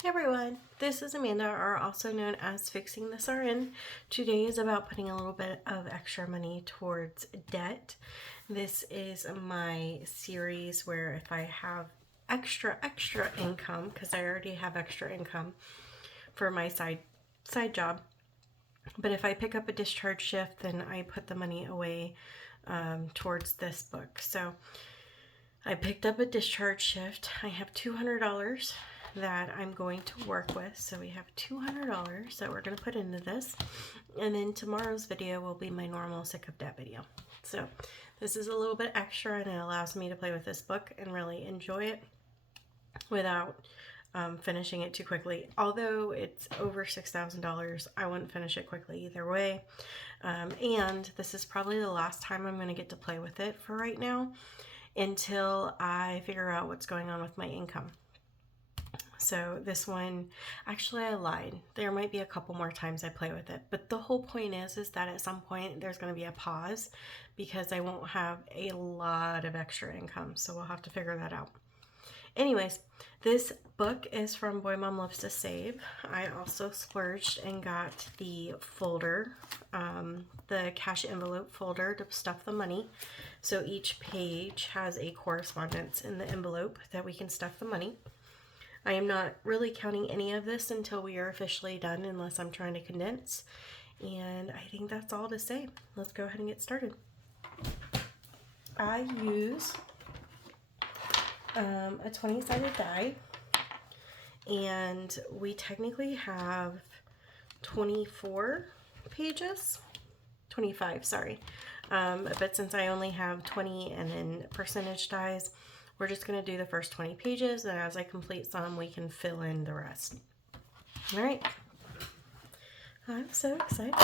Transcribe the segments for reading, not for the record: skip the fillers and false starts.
Hey everyone, this is Amanda, or also known as Fixing This RN. Today is about putting a little bit of extra money towards debt. This is my series where if I have extra income, because I already have extra income for my side job, but if I pick up a discharge shift, then I put the money away towards this book. So I picked up a discharge shift. I have $200 that I'm going to work with. So we have $200 that we're going to put into this. And then tomorrow's video will be my normal sick of debt video. So this is a little bit extra and it allows me to play with this book and really enjoy it without finishing it too quickly. Although it's over $6,000, I wouldn't finish it quickly either way. And this is probably the last time I'm going to get to play with it for right now until I figure out what's going on with my income. So this one, actually I lied. There might be a couple more times I play with it, but the whole point is that at some point there's going to be a pause because I won't have a lot of extra income. So we'll have to figure that out. Anyways, this book is from Boy Mom Loves to Save. I also splurged and got the folder, the cash envelope folder to stuff the money. So each page has a correspondence in the envelope that we can stuff the money. I am not really counting any of this until we are officially done, unless I'm trying to condense. And I think that's all to say. Let's go ahead and get started. I use a 20-sided die, and we technically have 24 pages, 25, sorry. But since I only have 20 and then percentage dies, we're just going to do the first 20 pages, and as I complete some, we can fill in the rest. All right. I'm so excited.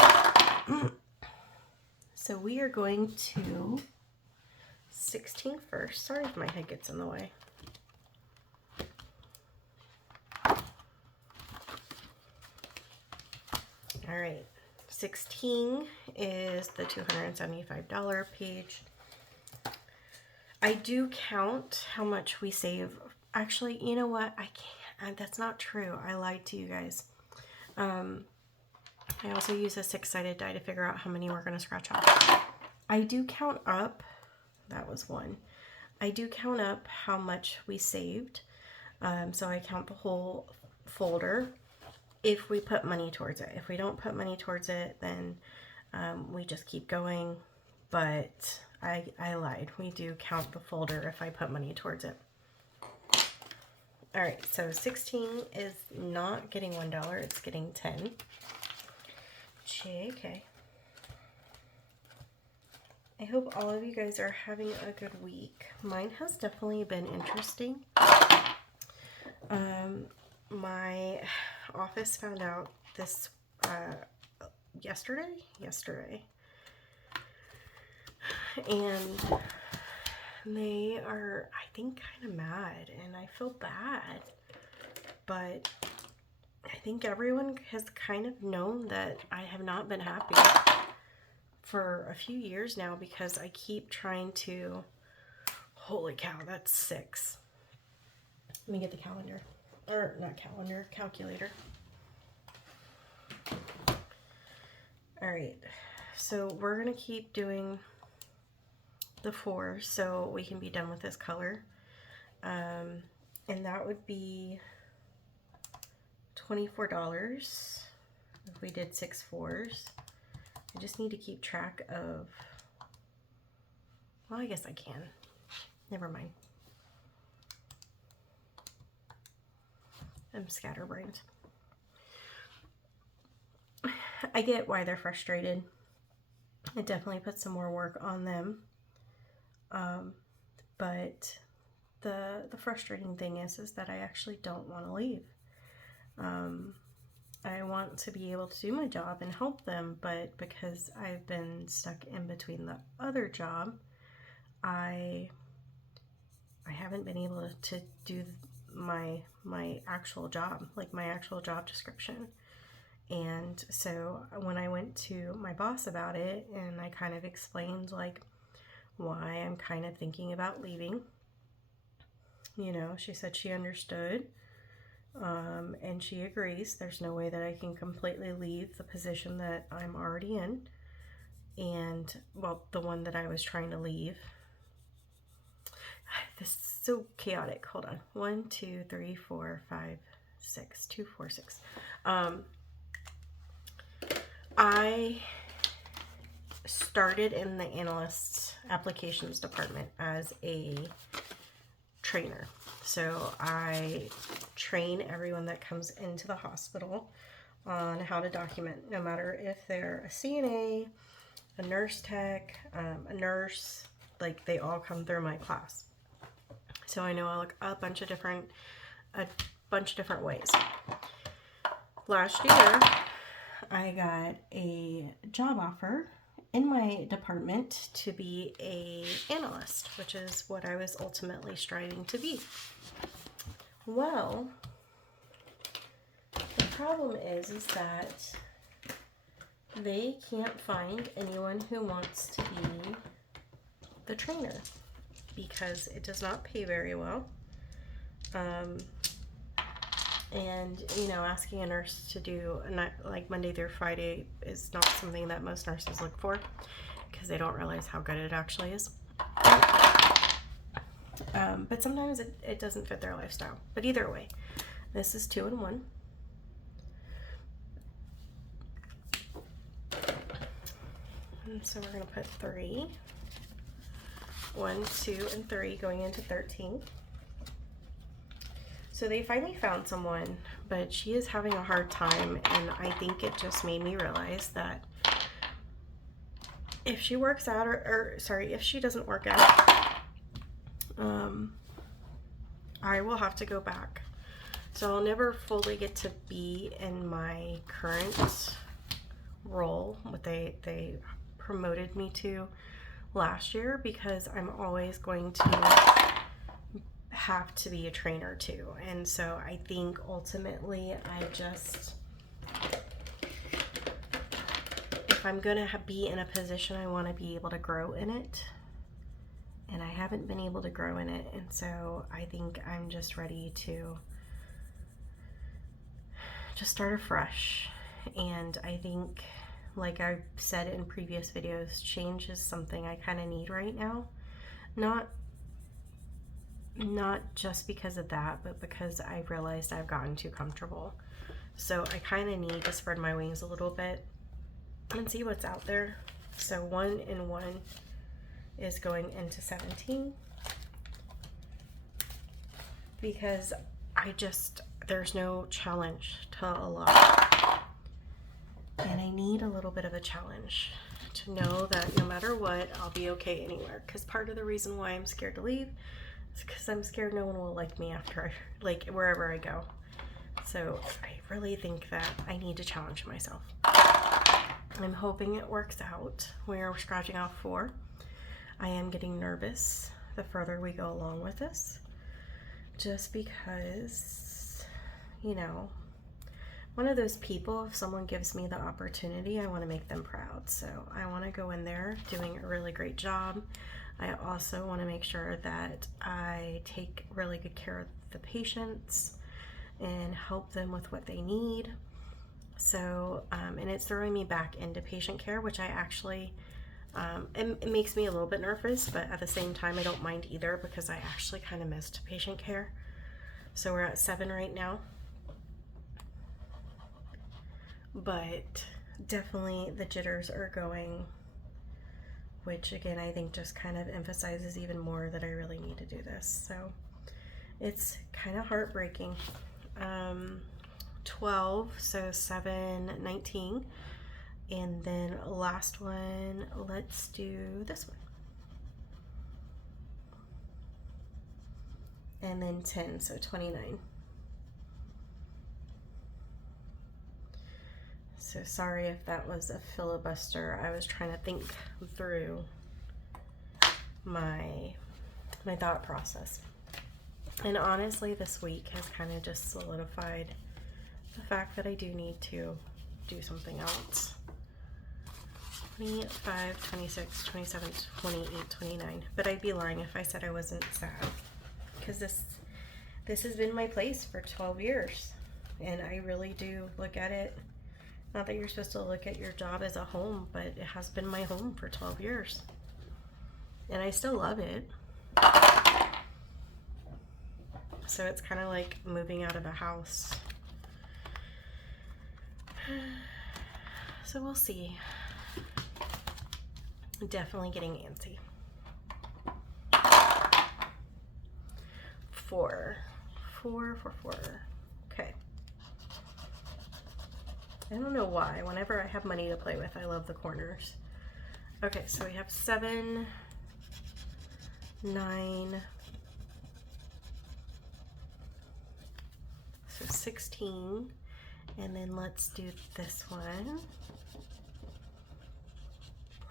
So we are going to 16 first. Sorry if my head gets in the way. All right. 16 is the $275 page. I do count how much we save. Actually, you know what? I can't. That's not true. I lied to you guys. I also use a 6-sided die to figure out how many we're going to scratch off. I do count up. That was one. I do count up how much we saved. So I count the whole folder if we put money towards it. If we don't put money towards it, then we just keep going. But I lied. We do count the folder if I put money towards it. All right, so 16 is not getting $1. It's getting 10. JK. I hope all of you guys are having a good week. Mine has definitely been interesting. My office found out this yesterday. And they are, I think, kind of mad, and I feel bad. But I think everyone has kind of known that I have not been happy for a few years now because I keep trying to, holy cow, that's 6. Let me get the calendar. Or not calendar, calculator. All right, so we're gonna keep doing the 4 so we can be done with this color. And that would be $24 if we did 6 4s. I just need to keep track of, well, I guess I can. Never mind. I'm scatterbrained. I get why they're frustrated. It definitely puts some more work on them. But the frustrating thing is that I actually don't want to leave. I want to be able to do my job and help them, but because I've been stuck in between the other job, I haven't been able to do my actual job, like my actual job description. And so when I went to my boss about it and I kind of explained like why I'm kind of thinking about leaving, you know, she said she understood And she agrees. There's no way that I can completely leave the position that I'm already in, and well, the one that I was trying to leave. This is so chaotic. Hold on. 1, 2, 3, 4, 5, 6. 2, 4, 6. I started in the analyst applications department as a trainer. So I train everyone that comes into the hospital on how to document, no matter if they're a CNA, a nurse tech, a nurse, like they all come through my class. So I know a bunch of different ways. Last year, I got a job offer in my department to be an analyst, which is what I was ultimately striving to be. Well, the problem is that they can't find anyone who wants to be the trainer because it does not pay very well. And, you know, asking a nurse to do like Monday through Friday is not something that most nurses look for because they don't realize how good it actually is. But sometimes it doesn't fit their lifestyle. But either way, this is 2 and 1. And so we're going to put 3. 1, 2, and 3 going into 13. So they finally found someone, but she is having a hard time, and I think it just made me realize that if she works out, if she doesn't work out, I will have to go back. So I'll never fully get to be in my current role, what they promoted me to last year, because I'm always going to have to be a trainer too. And so I think ultimately if I'm gonna be in a position, I want to be able to grow in it, and I haven't been able to grow in it. And so I think I'm just ready to just start afresh. And I think, like I've said in previous videos, change is something I kind of need right now. Not just because of that, but because I realized I've gotten too comfortable. So I kind of need to spread my wings a little bit and see what's out there. So 1 and 1 is going into 17 because there's no challenge to a lot. And I need a little bit of a challenge to know that no matter what, I'll be okay anywhere. Because part of the reason why I'm scared to leave is because I'm scared no one will like me after wherever I go. So I really think that I need to challenge myself. I'm hoping it works out. We're scratching off 4. I am getting nervous the further we go along with this, just because, you know, one of those people, if someone gives me the opportunity, I want to make them proud. So I want to go in there doing a really great job. I also want to make sure that I take really good care of the patients and help them with what they need. So, and it's throwing me back into patient care, which I actually, it makes me a little bit nervous, but at the same time, I don't mind either because I actually kind of missed patient care. So we're at 7 right now. But definitely the jitters are going, which again, I think just kind of emphasizes even more that I really need to do this. So it's kind of heartbreaking. 12, so 7, 19. And then last one, let's do this one. And then 10, so 29. So sorry if that was a filibuster. I was trying to think through my thought process. And honestly, this week has kind of just solidified the fact that I do need to do something else. 25, 26, 27, 28, 29. But I'd be lying if I said I wasn't sad. Because this has been my place for 12 years. And I really do look at it, not that you're supposed to look at your job as a home, but it has been my home for 12 years. And I still love it. So it's kind of like moving out of a house. So we'll see. I'm definitely getting antsy. 4. 4, 4, 4. Okay. I don't know why. Whenever I have money to play with, I love the corners. Okay, so we have 7, 9, so 16, and then let's do this one.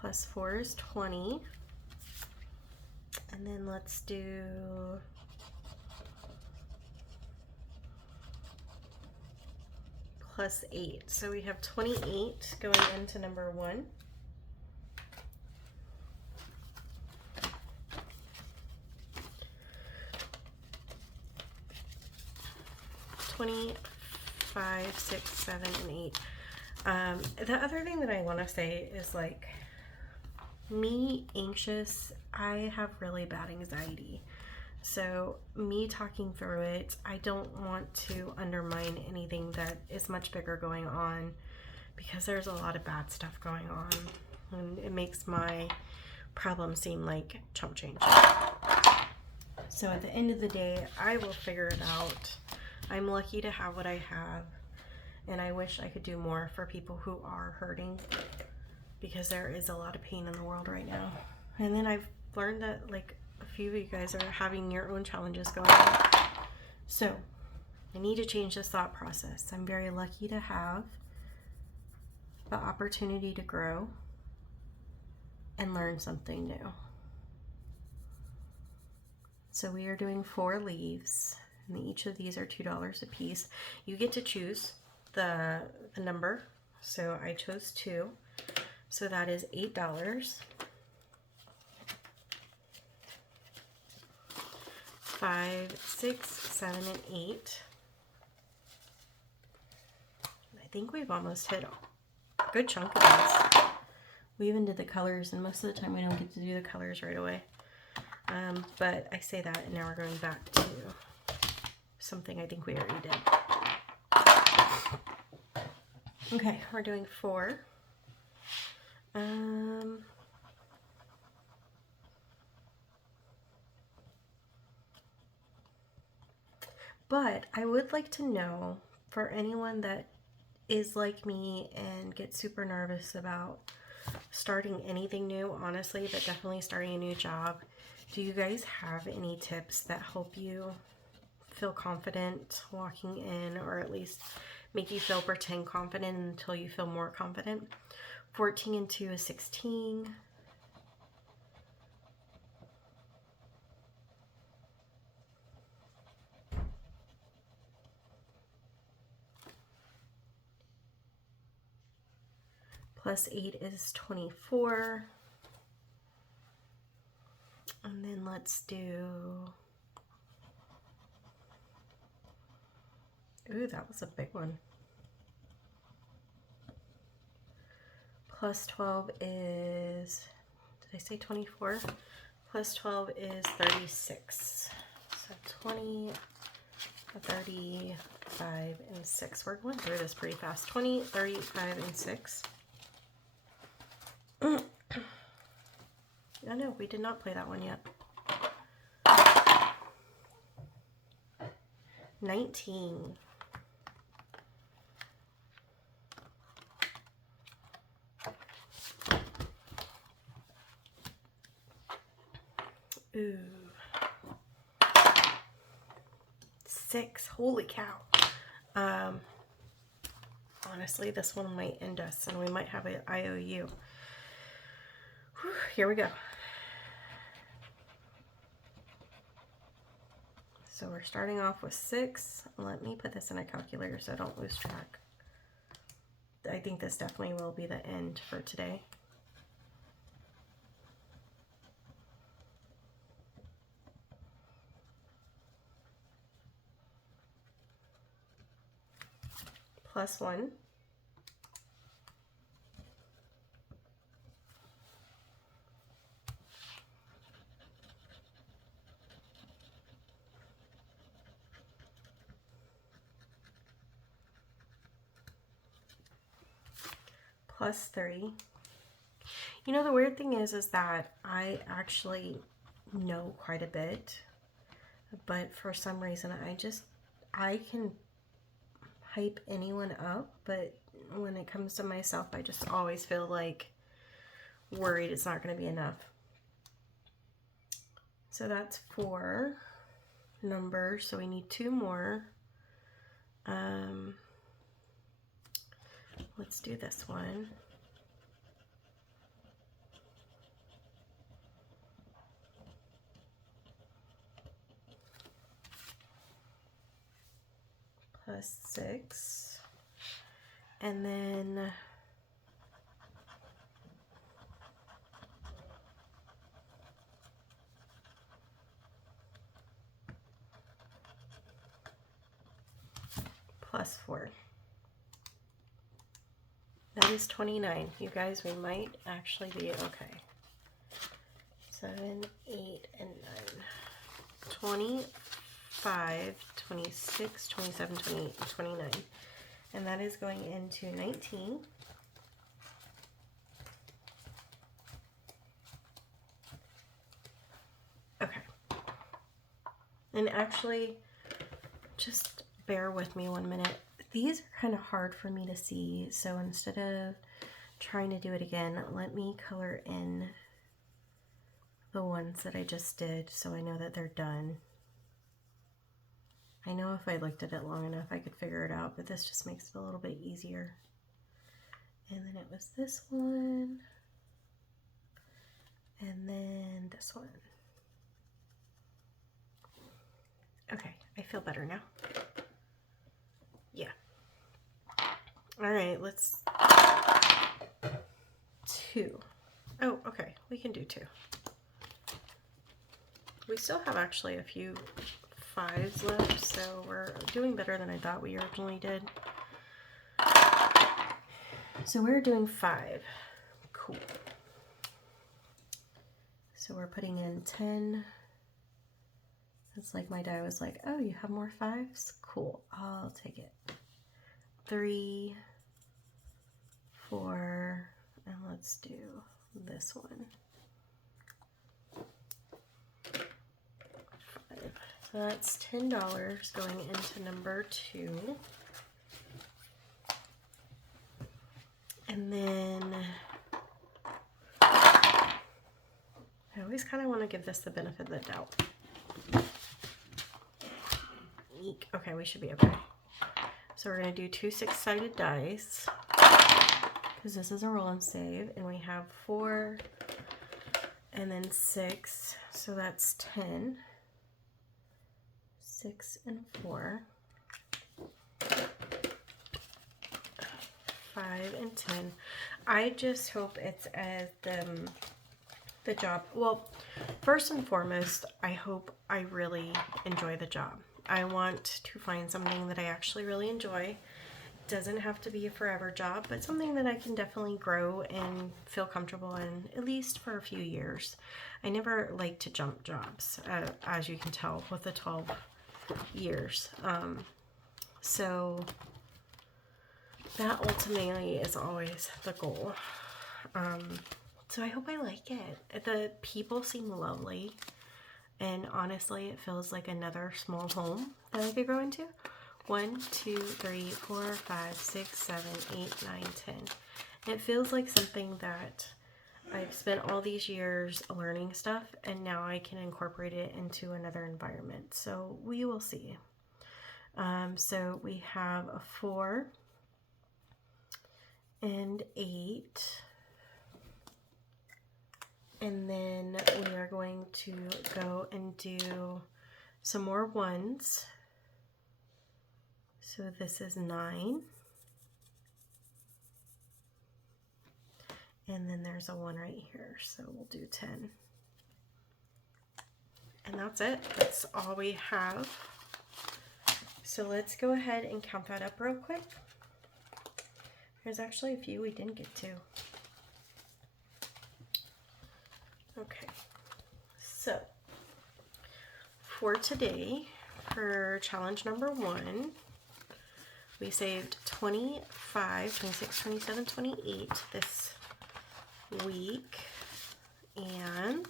Plus 4 is 20, and then let's do plus 8. So we have 28 going into number 1. $25, 6, 7, and 8. The other thing that I want to say is, like, me anxious, I have really bad anxiety. So me talking through it, I don't want to undermine anything that is much bigger going on, because there's a lot of bad stuff going on, and it makes my problem seem like chump change. So at the end of the day, I will figure it out. I'm lucky to have what I have, and I wish I could do more for people who are hurting, because there is a lot of pain in the world right now. And then I've learned that, like, a few of you guys are having your own challenges going on. So I need to change this thought process. I'm very lucky to have the opportunity to grow and learn something new. So we are doing 4 leaves, and each of these are $2 a piece. You get to choose the number. So I chose 2. So that is $8. 5, 6, 7, and 8. I think we've almost hit a good chunk of these. We even did the colors, and most of the time we don't get to do the colors right away. But I say that, and now we're going back to something I think we already did. Okay, we're doing 4. But I would like to know, for anyone that is like me and gets super nervous about starting anything new, honestly, but definitely starting a new job, do you guys have any tips that help you feel confident walking in, or at least make you feel pretend confident until you feel more confident? 14 and 2 is 16. Plus 8 is 24. And then let's do... Ooh, that was a big one. Plus 12 is... Did I say 24? Plus 12 is 36. So 20, 35, and 6. We're going through this pretty fast. 20, 35, and 6. Oh no, we did not play that one yet. 19. Ooh. 6. Holy cow. Honestly, this one might end us, and we might have an IOU. Whew, here we go. So we're starting off with 6. Let me put this in a calculator so I don't lose track. I think this definitely will be the end for today. plus 1. Plus 3. You know, the weird thing is that I actually know quite a bit, but for some reason I can hype anyone up, but when it comes to myself, I just always feel like worried it's not going to be enough. So that's 4 numbers, so we need 2 more. Let's do this one. Plus 6. And then plus 4. That is 29. You guys, we might actually be okay. 7, 8, and 9. 25, 26, 27, 28, and 29. And that is going into 19. Okay. And actually, just bear with me 1 minute. These are kind of hard for me to see, so instead of trying to do it again, let me color in the ones that I just did so I know that they're done. I know if I looked at it long enough I could figure it out, but this just makes it a little bit easier. And then it was this one, and then this one. Okay, I feel better now. Yeah. All right, let's 2. Oh, okay, we can do 2. We still have actually a few 5s left, so we're doing better than I thought we originally did. So we're doing 5. Cool. So we're putting in 10. It's like my dad was like, oh, you have more 5s? Cool, I'll take it. 3, 4, and let's do this one. 5. So that's $10 going into number 2. And then I always kind of want to give this the benefit of the doubt. Eek. Okay, we should be okay. So we're going to do 2 6-sided dice because this is a roll and save, and we have 4 and then 6, so that's 10. 6 and 4. 5 and 10. I just hope it's as the job. Well, first and foremost, I hope I really enjoy the job. I want to find something that I actually really enjoy. Doesn't have to be a forever job, but something that I can definitely grow and feel comfortable in, at least for a few years. I never like to jump jobs, as you can tell with the 12 years. So that ultimately is always the goal. So I hope I like it. The people seem lovely. And honestly, it feels like another small home that I could grow into. 1, 2, 3, 4, 5, 6, 7, 8, 9, 10. It feels like something that I've spent all these years learning stuff, and now I can incorporate it into another environment. So we will see. So we have a 4 and 8. And then we are going to go and do some more 1s. So this is 9. And then there's a 1 right here. So we'll do 10. And that's it. That's all we have. So let's go ahead and count that up real quick. There's actually a few we didn't get to. Okay, so for today, for challenge number 1, we saved 25, 26, 27, 28 this week, and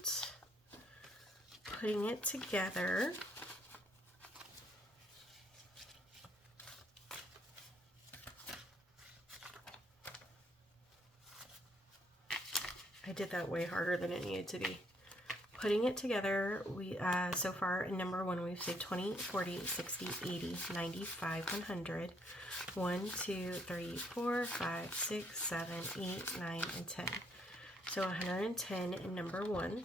putting it together, I did that way harder than it needed to be. Putting it together, we so far in number 1, we've saved 20, 40, 60, 80, 95, 100, 1, 2, 3, 4, 5, 6, 7, 8, 9, and 10. So 110 in number 1.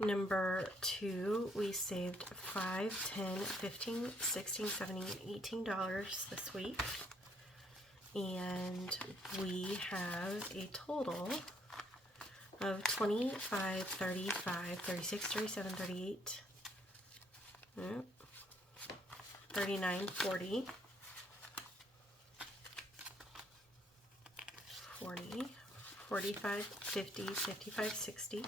Number 2, we saved $5, $10, $15, $16, $17, $18 this week. And we have a total of 25, 35, 36, 37, 38, 39, 40, 40, 45, 50, 55, 60,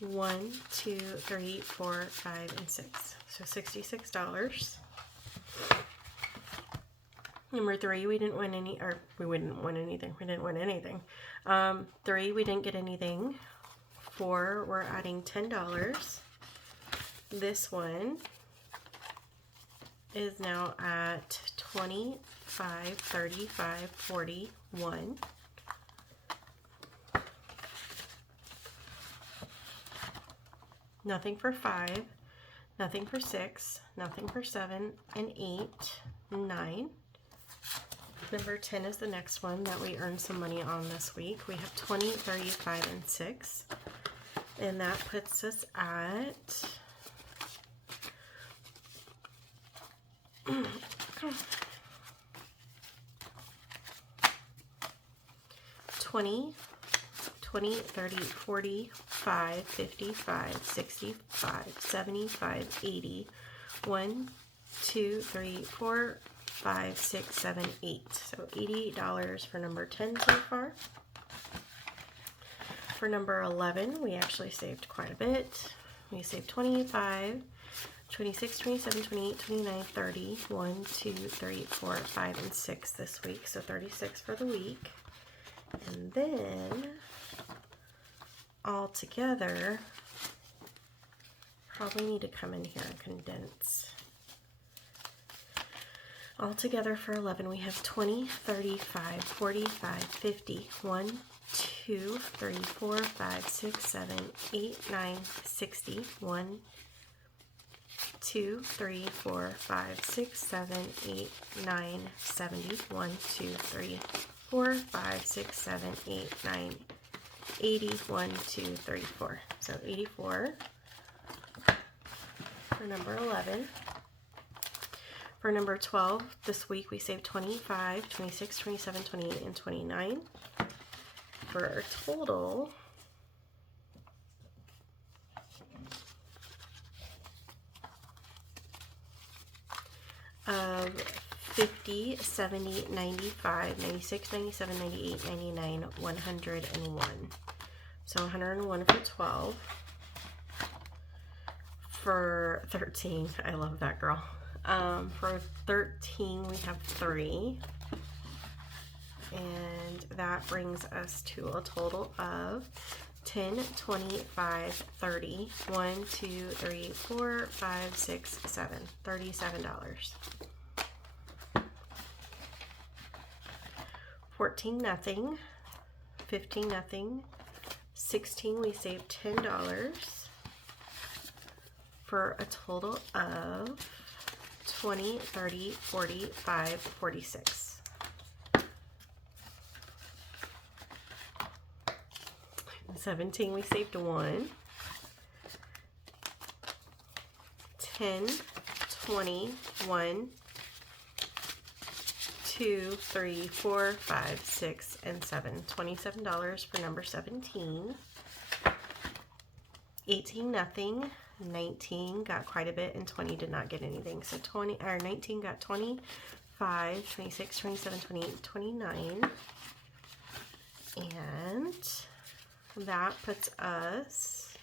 1, 2, 3, 4, 5, and 6. So $66. Number 3, we didn't win any, or we didn't win anything. We didn't win anything. 3, we didn't get anything. 4, we're adding $10. This one is now at 25, 35, 41. Nothing for 5, nothing for 6, nothing for 7 and 8, 9. Number 10 is the next one that we earned some money on this week. We have 20, 35, and 6. And that puts us at $20, 20, 30, 40, 5, 55, 65, 75, 80, 1, 2, 3, 4, 5, 6, 7, 8. So $88 for number 10 so far. For number 11, we actually saved quite a bit. We saved 25, 26, 27, 28, 29, 30, 1, 2, 3, 4, 5, and 6 this week. So 36 for the week. And then all together, probably need to come in here and condense. All together for 11, we have 20, 35, 45, 50, 1, 2, 3, 4, 5, 6, 7, 8, 9, 60, 1, 2, 3, 4, 5, 6, 7, 8, 9, 70, 1, 2, 3, 4, 5, 6, 7, 8, 9, 80, 1, 2, 3, 4. So 84 for number 11. For number 12, this week we saved 25, 26, 27, 28, and 29. For a total of 50, 70, 95, 96, 97, 98, 99, 101. So 101 for 12. For 13, I love that girl. For 13, we have 3. And that brings us to a total of 10, 25, 30, 1, 2, 3, 4, 5, 6, 7, $37. 14, nothing. 15, nothing. 16, we saved $10 for a total of 20, 30, 45, 46. And 17, we saved 1. 10, 20, 1, 2, 3, 4, 5, 6, and 7. $27 for number 17. 18, nothing. 19 got quite a bit, and 20 did not get anything. So 19 got 20, 25, 26, 27, 28, 29. And that puts us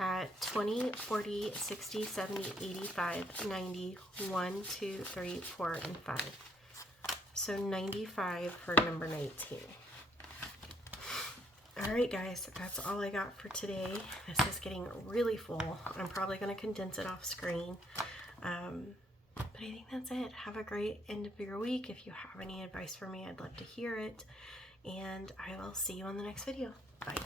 at 20, 40, 60, 70, 85, 90, 1, 2, 3, 4, and 5. So 95 for number 19. Alright guys, that's all I got for today. This is getting really full. I'm probably going to condense it off screen. But I think that's it. Have a great end of your week. If you have any advice for me, I'd love to hear it. And I will see you on the next video. Bye.